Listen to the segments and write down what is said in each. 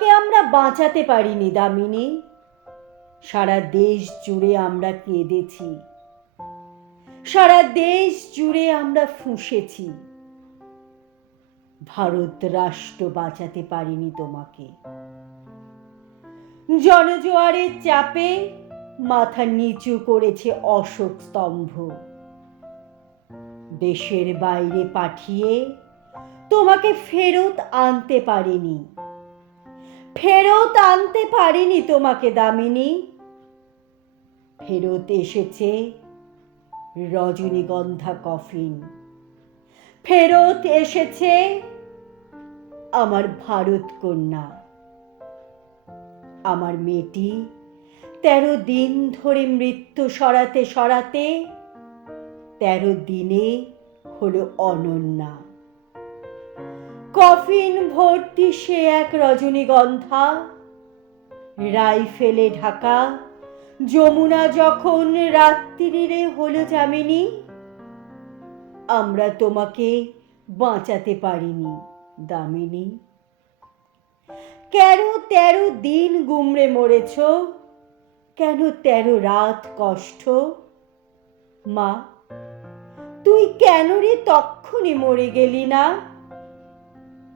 তোমাকে আমরা বাঁচাতে পারিনি, দামিনী। সারা দেশ জুড়ে আমরা কেঁদেছি। সারা দেশ জুড়ে আমরা ফুঁসেছি। ভারত রাষ্ট্র বাঁচাতে পারিনি তোমাকে। জনজোয়ারের চাপে মাথা নিচু করেছে অশোক স্তম্ভ। দেশের বাইরে পাঠিয়ে তোমাকে ফেরত আনতে পারিনি। ফেরত আনতে পারিনি তোমাকে, দামিনী। ফেরত এসেছে রজনীগন্ধা কফিন। ফেরত এসেছে আমার ভারত কন্যা। আমার মেয়েটি তেরো দিন ধরে মৃত্যু সরাতে সরাতে তেরো দিনে হলো অনন্যা। কফিন ভর্তি সে এক রজনীগন্ধা। রাইফেলে ঢাকা। যমুনা যখন রাত্রিরে হলো যামিনী, আমরা তোমাকে বাঁচাতে পারিনি দামিনী। কেন তেরো দিন গুমড়ে মরেছ? কেন তেরো রাত কষ্ট? মা, তুই কেন রে তক্ষণে মরে গেলি না?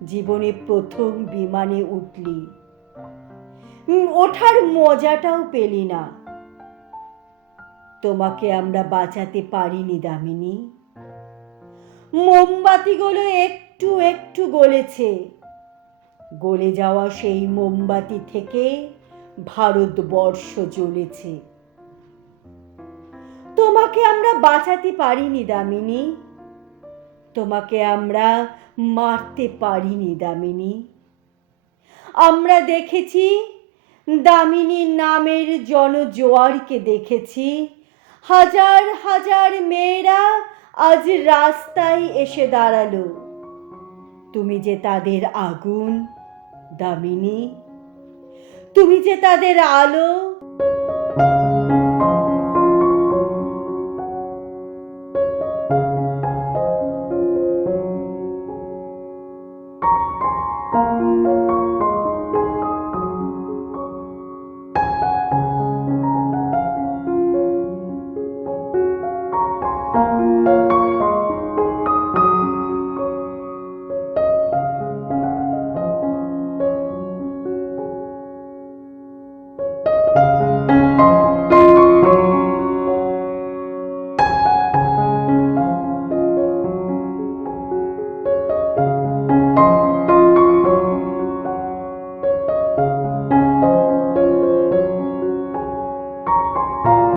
জীবনে প্রথম বিমানে উঠলি। ওঠার মজাটাও পেলি না। তোমাকে আমরা বাঁচাতে পারিনি দামিনী। মোমবাতিগুলো একটু একটু গলেছে। গলে যাওয়া সেই মোমবাতি থেকে ভারতবর্ষ জ্বলেছে। তোমাকে আমরা বাঁচাতে পারিনি দামিনী। তোমাকে আমরা মারতে পারিনি দামিনী। আমরা দেখেছি, দামিনী নামের জনজোয়ারকে দেখেছি। হাজার হাজার মেয়েরা আজ রাস্তায় এসে দাঁড়াল। তুমি যে তাদের আগুন, দামিনী। তুমি যে তাদের আলো